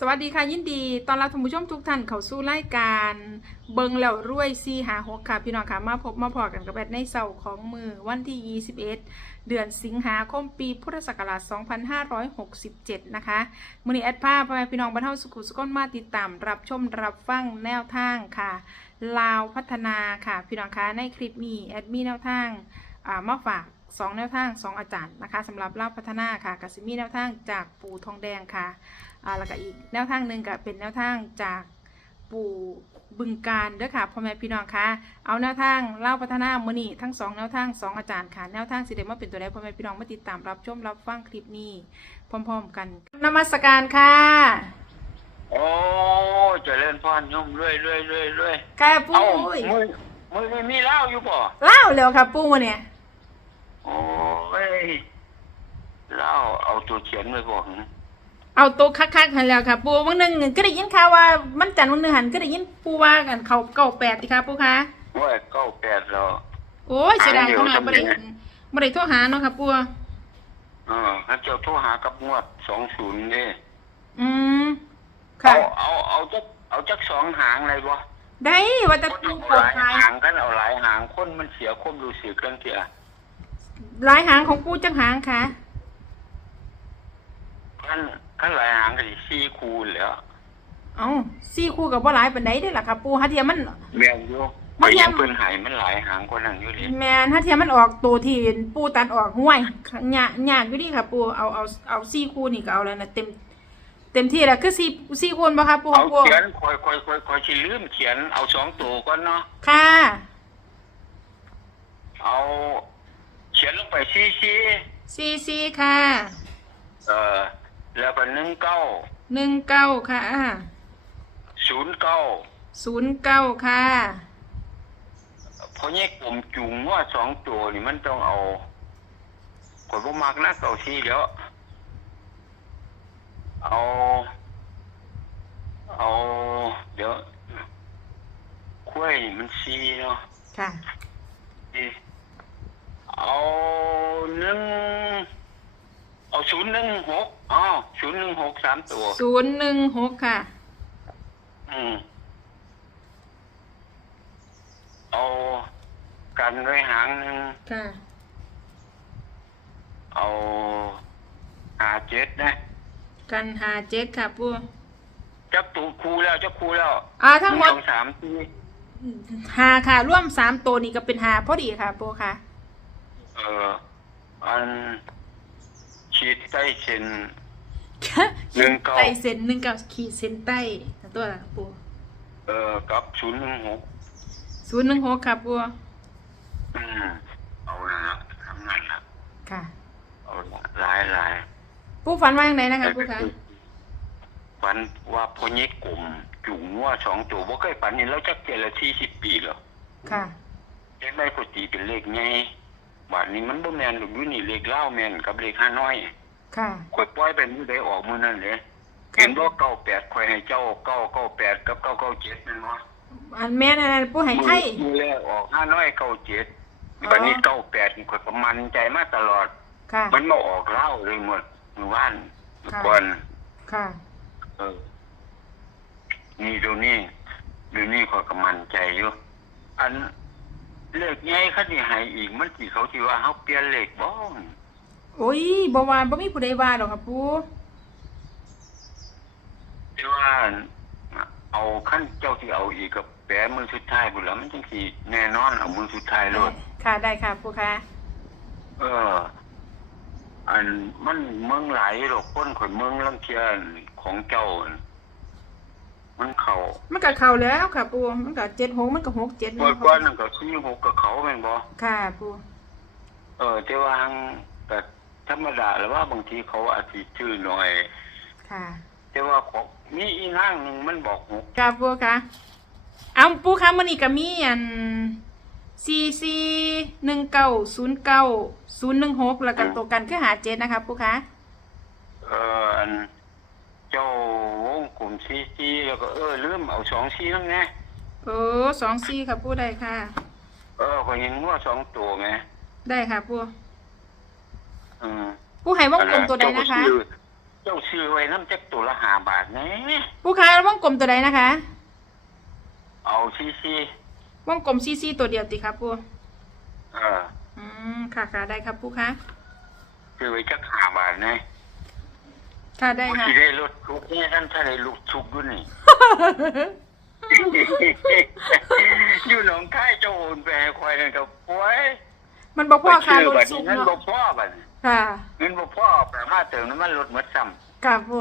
สวัสดีค่ะยินดีตอนรับท่านผู้ชมทุกท่านเข้าสู่รายการเบิงแล้วรวยซีหาหกค่ะ พี่น้องค่ะมาพบมาพอกันกับแบดในเสาร์ของมือวันที่ 21 เดือนสิงหาคมปีพุทธศักราช 2567 นะคะมือนี้แอดภาพพ่อแม่พี่น้องบรรเทาสุขุสุขนมาติดตาม รับชมรับฟังแนวทางค่ะ ลาวพัฒนาค่ะ พี่น้องคะในคลิปนี้แอดมีแนวทางอ่ามาฝาก2แนวทาง 2 อาจารย์นะคะสำหรับลาวพัฒนาค่ะกับซิมีแนวทางจากปู่ทองแดงค่ะ อ่าแล้วก็อีกแนวทางหนึ่งก็เป็นแนวทางจากปู่บึงการเด้อค่ะพ่อแม่พี่น้องคะเอาแนวทางเล่าพัฒนามือนี่ทั้งสองแนวทางสองอาจารย์ค่ะแนวทางสิเดมาเป็นตัวใดพ่อแม่พี่น้องมาติดตามรับชมรับฟังคลิปนี้ พร้อม ๆ กันนมัสการค่ะโอ้เจริญพรโยมเรื่อยเรื่อยเรื่อยเรื่อยค่ะปู่เอ้ามือมือนี่มีเหล้าอยู่ป่ะเล่าเร็วค่ะปู่เนี่ยโอ้ยเหล้าเอาตัวเขียนไว้บอก เอาตัวคักๆหันแล้วค่ะ ปู่วันหนึ่งก็ได้ยินข่าวว่ามันจันทร์วันหนึ่งหันก็ได้ยินปู่ว่ากันเขาเก่าแปดสิค่ะปู่คะว่าเก้าแปดแล้วโอ้ยเสียดายเขาหน่อยไม่ได้ไม่ได้โทรหาเนาะค่ะปู่เออข้าเจ้าโทรหากับงวดสองศูนย์นี่อืมค่ะเอาเอาเอาจักเอาจักสองหางเลยบ่ได้ว่าจะคนปูเอาปวหดลายท้ายหางกันเอาหลายหางคนมันเสียความรู้สึกกันเสียหลายหางของปูจังหางค่ะกัน กันหลายหางกันสี่คูณแล้วเอ้าซี่คู่กับว่าหลายปันไดได้อล่ะค่ะปูฮัทเทียมมัน แม่นอยู่บ่ไปเทียยัมงเพิ่นใหายมันหลายหางกว่านั้นอยู่เลยแมนฮัทเทียมมันออกตัวที่ปูตัดออกห้วยหยาหยากอยู่ดีค่ะปูเอาเอาเอาซี่คู่นี่ก็เอาแล้วนะเต็ม เต็มที่แล้วคือซี่ซี่คูณบ่ค่ะปูขเอาองปูเขียนคอยคอยคอยคอยสิลืมเขียนเอาสองตัวก่อนเนาะค่ะเอา เขียนลงไปซีซีซี่ซี่ค่ะ เอ่อ แล้วก็หนึ่งเก้าหนึ่งเก้าค่ะศูนย์เก้าศูนย์เก้าค่ะเพราะเนี่ยกลมจุงว่าสองตัวนี่มันต้องเอากดพวกมากนะเก้าซีเดี๋ยวเอา เอา เดี๋ยวคุ้ยนี่มันซีเนาะค่ะซีเอาหนึ่งเอาศูนย์หนึ่งหก อ๋อศูนย์หนึ่งหกสามตัว ศูนย์หนึ่งหกค่ะ อืมเอากันไว้หางหนึ่งค่ะ เอาหาเจ็ดนะกันหาเจ็ดค่ะปูจักตูครูแล้วจักครูแล้วอ่าทั้งหมดนึ่สองสามสี่หาค่ะ ร่วมสามตัวนี้ก็เป็นหาพอดีค่ะปูค่ะ เอ่ออัน ขีดใต้เส้นหนึ่งเก้า ใต้เส้นหนึ่งเก้าขีดเส้นใต้ตัวละปูเอ่อกับศูนย์หนึ่งหกศูนย์หนึ่งหกค่ะปูอืมเอาละทำงานละค่ะ เอาละหลายหลายปูฝันว่าอย่างไรนะคะปูคะฝันว่าพอนี้กลุ่มจุงว่าสองตัวบ่เคยฝันนี่แล้วจักเจละสี่สิบปีแล้วค่ะเลขได้ปกติเป็นเลขไง บาทนี้มันบ่แม่นหรอกอยู่นี่เลขเล่าวแม่นกับเลขห้าน้อยค่ะ ข่อยปล่อยไปมื้อใดออกมื้อนั้นเลยเห็นบ่เก้าแปดข่อยให้เจ้าเก้าเก้าแปดกับเก้าเก้าเจ็ดนั่นวะอันแม่นอันนั้นปูให้ไทย มื้อแรกออกห้าน้อยเก้าเจ็ดอ๋อ บัดนี้เก้าแปดนี่ข่อยก็มั่นใจมาตลอด ค่ะ มันมาออกเล่าวเลยหมดมื้อวานมื้อค่ะ ก่อนค่ะ เออ นี่ดูนี่ดูนี่ข่อยก็มั่นใจอยู่ อัน เลขใหญ่คันสิให้อีกมันสิเขาสิว่าเฮาเปลี่ยนเลขบ่โอ้ยบ่วานบ่มีผู้ใดว่าดอกค่ะปูที่ว่า เอาขั้นเจ้าที่เอาอีกกับแปะมือสุดท้ายบุญแล้วมันจังสีแน่นอนเอามือสุดท้ายเลยค่ะได้ค่ะปูค่ะ เออ อันมันเมืองหลายหรอกคนข่อยเมืองลังเทียนของเจ้าอั่น มันเขามันก็เข้าแล้วค่ะปูมันก็เจ็ดหกมันก็หกเจ็ดเมื่อก่อนนั่นก็ซี่หกกับเขาแม่นบ่ค่ะปูเออแต่ว่าหังแต่ธรรมดาแล้วว่าบางทีเขาอาจสิชื่อหน่อย ค่ะ แต่ว่าของมีอีกห้างหนึงมันบอกหกค่ะปูค่ะเอาปูค่ะมันนี้ก็มีอันซีซีหนึ่งเก้าศูนย์เก้าศูนย์หนึ่งหกแล้วก็ตัวกันคือหาเจ็ดนะคะปูค่ะเอออันเจ้าวง กลุ่มซีซีแล้วก็เออลืมเอาสองซีนั่นไงโอ้สองซีค่ะปูได้ค่ะ เออก็เห็นว่าสองตัวไงได้ค่ะปูอืมปูให้วงกลมตัวใดนะคะ เจ้าก็ซื้อเจ้าซื้อไว้น้ำจักตัวละห้าบาทแหน่ปูคะวงกลมตัวใดนะคะ เอาซีซีวงกลมซีซีตัวเดียวติครับปูเอออืมค่ะค่ะได้ครับปูคะซื้อไว้จักห้าบาทแหน่ ค่ะได้บ่ค่ะสิได้รถทุกนี่ท่านถ้าได้ลูกชุกด้วยนี่ อยู่หนองคายเจ้าโอนไปให้ควายนั่นก็ป่วยมันบอกพ่อค่ะไปรซื้ถบัดสุนี้กเงินบ่เนาะพอบัดนี้ค่ะเงินบ่พอประมาณเติมน้ำมันรถหมดซ้ำค่ะปู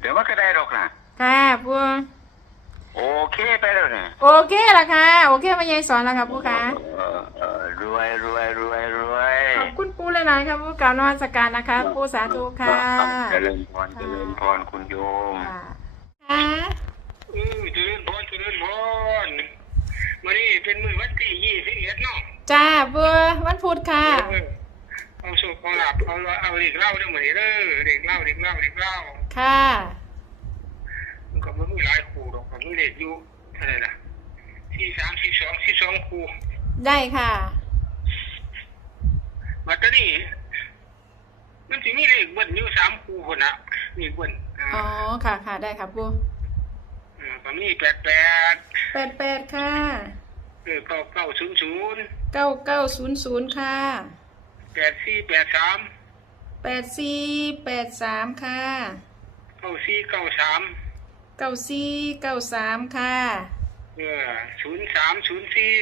เดี๋ยวมันก็ได้หรอกนะค่ะปูโอเคไปแล้วเนี่ยโอเคละค่ะ โอเคมายายสอนแล้วค่ะปูคะเออเออรวยรวยรวยรวย ขอบคุณปู หลายๆครับปูกล่าวนมัสการนะคะปูสาธุค่ะเจริญพรเจริญพรคุณโยมค่ะค่ะเออเจริญพรเจริญพรมานี่เป็นมือวันที่ยี่สิบเอ็ดเนาะจ้าปูวันพุธค่ะเออเอาสุขเอาหลับเอาเอาเด็กเล่าเรื่องเหมือนเด้อเด็กเล่าเด็กเล่าเด็กเล่าค่ะมันก็มันมีหลายครูดอกมันมีเด็กอยู่เท่าไหร่ล่ะที่สามที่สองที่สองครูได้ค่ะ มาตอนนี้มันจะมีเลขเบิ้ลอยู่สามครูคนน่ะมีเบิ้ลอ่าอ๋อค่ะค่ะได้ครับปูเออก็มีแปดแปดแปดแปดค่ะเออเก้าเก้าศูนย์ศูนย์เก้าเก้าศูนย์ศูนย์ค่ะแปดสี่แปดสามแปดสี่แปดสามค่ะเก้าสี่เก้าสามเก้าสี่เก้าสามค่ะเออศูนย์สามศูนย์สี่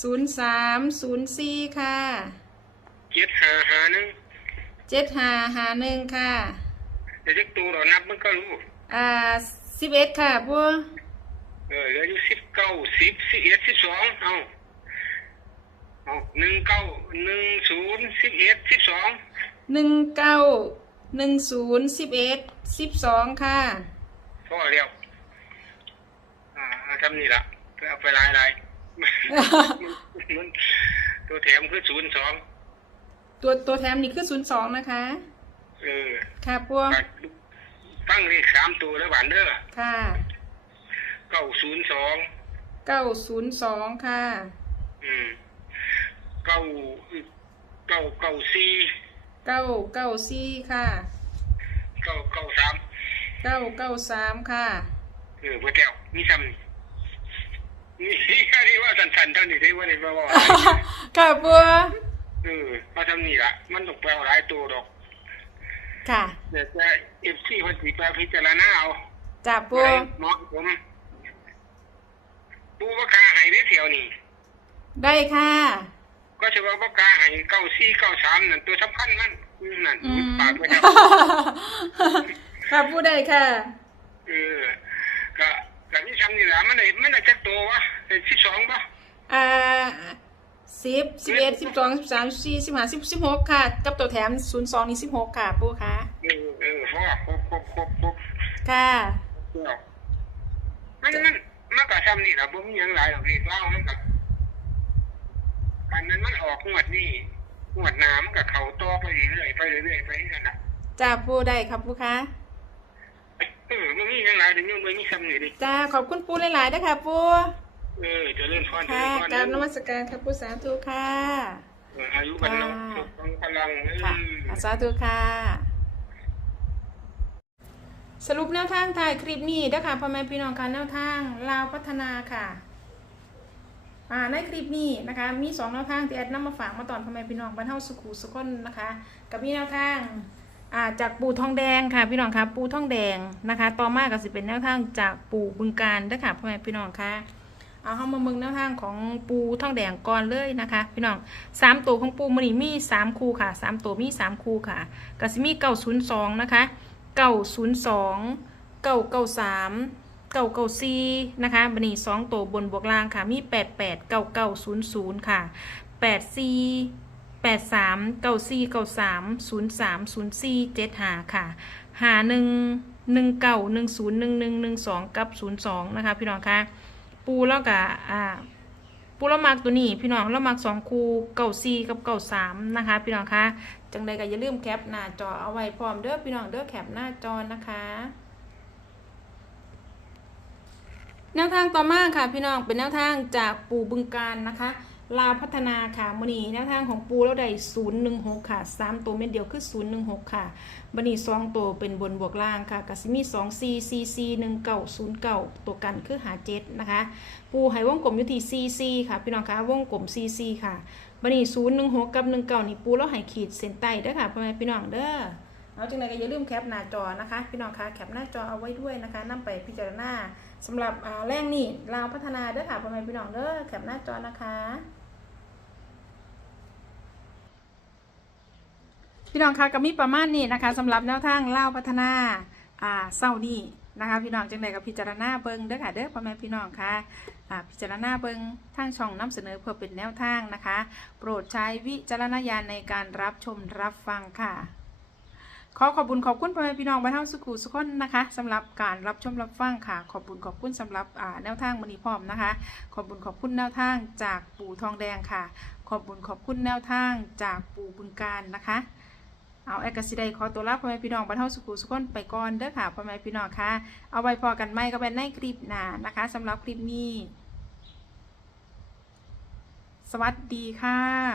ศูนย์สามศูนย์สี่ค่ะ เจ็ดห้าห้าหนึ่งเจ็ดห้าห้าหนึ่งค่ะเดี๋ยวจะตัวเรานับมันก็รู้อ่าสิบเอ็ดค่ะปูเออเหลืออยู่สิบเก้าสิบสิบเอ็ดสิบสองเอาเอาหนึ่งเก้าหนึ่งศูนย์สิบเอ็ดสิบสองหนึ่งเก้าหนึ่งศูนย์สิบเอ็ดสิบสองค่ะพอแล้วอ่าเอาทำนี่ละเอาไปหลายหลายๆมันตัวแถมคือศูนย์สอง ตัวตัวแถมนี่คือศูนย์สองนะคะ เออค่ะปูตั้งเลขสามตัวแล้วหวานเด้อค่ะเก้าศูนย์สองเก้าศูนย์สองค่ะ อืมเก้าเก้าเก้าสี่เก้าเก้าสี่ค่ะเก้าเก้าสามเก้าเก้าสามค่ะ เออพระเจ้ามีซ้ำนี่แค่นี้ว่าสันๆเท่านี้ได้ว่าได้ว่าว่าค่ะปู เออเอาทำนี่ละมันต้องแปลหลายตัวดอก ค่ะเดี๋ยวจะเอฟซีพันธีแปลพิจารณาเอาจับปูเหมาะผมปูปากกาใหายได้เที่ยวนี่ ได้ค่ะ ก็จะว่าปากกาใหายเก้าสี่เก้าสามนั่นตัวสำคัญมันอืมนั่นอืมปากไว้ครับค่ะปูได้ค่ะ เออก็ก็นี่ทำนี่ละมันได้มันได้จักตัววะได้สิบสองปะอ่า สิบสิบเอ็ดสิบสองสิบสามสิบสี่สิบห้าสิบสิบหกค่ะ กับตัวแถมศูนย์สองนี่สิบหกค่ะปูค่ะเออเออพอครบครบครบครบค่ะ มันมันมันก็ทำนี่แหละบ่มีหยังหลายหรอกนี่เล่ามันกับการนั้นมันออกงวดนี่งวดหน้ามันก็เขาต่อไปเรื่อยๆไปเรื่อยๆไปนั่นน่ะจ้าปูได้ครับปูค่ะ เออบ่มีหยังหลายเดี๋ยวนี้บ่มีซ้ำนี่ดิจ้าขอบคุณปูหลายๆนะคะปู เออเจะเล่นพรเจะค่ะเล่นพรกรารนมัสการค่ะปูสาธุค่ะเอออายุวันเนาะสุขพลังเอค่ะอสาธุค่ะ สรุปแนวทางถ่ายคลิปนี้นะคะพ่อแม่พี่น้องค่ะแนวทางลาวพัฒนาค่ะอ่าในคลิปนี้นะคะ มีสองแนวทางที่แอดนำมาฝากมาตอนพ่อแม่พี่น้องบรรเทาสุขุสุขนนะคะ กับมีแนวทางอ่าจากปูทองแดงค่ะพี่น้องค่ะปูทองแดงนะคะ ต่อมาก็สิเป็นแนวทางจากปูบึงการด้วยค่ะพ่อแม่พี่น้องค่ะ เอาเข้ามาเมืองแนวทางของปูทองแดงก่อนเลยนะคะ พี่น้องสามตัวของปูมันนี่มีสามคู่ค่ะสามตัวมีสามคู่ค่ะกสิมีเก้าศูนย์สองนะคะเก้าศูนย์สองเก้าเก้าสามเก้าเก้าซีนะคะบันนี้สองตัวบนบวกล่างค่ะ มีแปดแปดเก้าเก้าศูนย์ศูนย์ค่ะแปดซีแปดสามเก้าซีเก้าสามศูนย์สามศูนย์ซีเจ็ดหาค่ะ หาหนึ่งหนึ่งเก้าหนึ่งศูนย์หนึ่งหนึ่งหนึ่งสองกับศูนย์สองนะคะ พี่น้องค่ะ ปูแล้วกับอ่าปูแล้วมักตัวนี้พี่น้องแล้วมักสองคูเก่าซีกับเก่าสามนะคะ พี่น้องคะจังใดก็อย่าลืมแคปหน้าจอเอาไว้พร้อมเด้อพี่น้องเด้อแคปหน้าจอนะคะแนวทางต่อมาค่ะพี่น้องเป็นแนวทางจากปู่บึงการนะคะ ลาวพัฒนาค่ะมือนีแนวทางของปูแล้วได้016ค่ะสามตัวเม็ดเดียวคือ016ค่ะบันี้สองตัวเป็นบนบวกล่างค่ะก็สิมี2 4 4 4 1 9 0 9ตัวกันคือหา7นะคะ ปูให้วงกลมอยู่ที่ CC ค่ะ พี่น้องคะวงกลม CC ค่ะบัดนี้016กับ19นี่ปูแล้วให้ขีดเส้นใต้เด้อค่ะพ่อแม่พี่น้องเด้อเอาจังไดก็อย่าลืมแคปหน้าจอนะคะ พี่น้องคะแคปหน้าจอเอาไว้ด้วยนะคะนำไปพิจารณาสำหรับแรงนี่ลาวพัฒนาเด้อค่ะพ่อแม่พี่น้องเด้อแคปหน้าจอนะคะ พี่น้องคะก็มีประมาณนี้นะคะสำหรับแนวทางเล่าพัฒนาอ่าเศร้านี่นะคะ พี่น้องจังใดกับพิจารณาเบิงเด้อค่ะเด้อพ่อแม่พี่น้องค่ะอ่าพิจารณาเบิงทางช่องนำเสนอเพื่อเป็นแนวทางนะคะ โปรดใช้วิจารณญาณในการรับชมรับฟังค่ะ ขอขอบคุณขอบคุณพ่อแม่พี่น้องบ้านเฮาสุขุสุขคนนะคะสำหรับการรับชมรับฟังค่ะ ขอบคุณขอบคุณสำหรับแนวทางมณีพร้อมนะคะ ขอบคุณขอบคุณแนวทางจากปู่ทองแดงค่ะ ขอบคุณขอบคุณแนวทางจากปู่บุญการนะคะ เอาแอกสิได้ขอตัวลาพ่อแม่พี่น้องบรรเทาสุขุสุขคนไปก่อนเด้อค่ะพ่อแม่พี่น้องค่ะเอาไว้พอกันไหมก็เป็นในคลิปหน้านะคะสำหรับคลิปนี้ สวัสดีค่ะ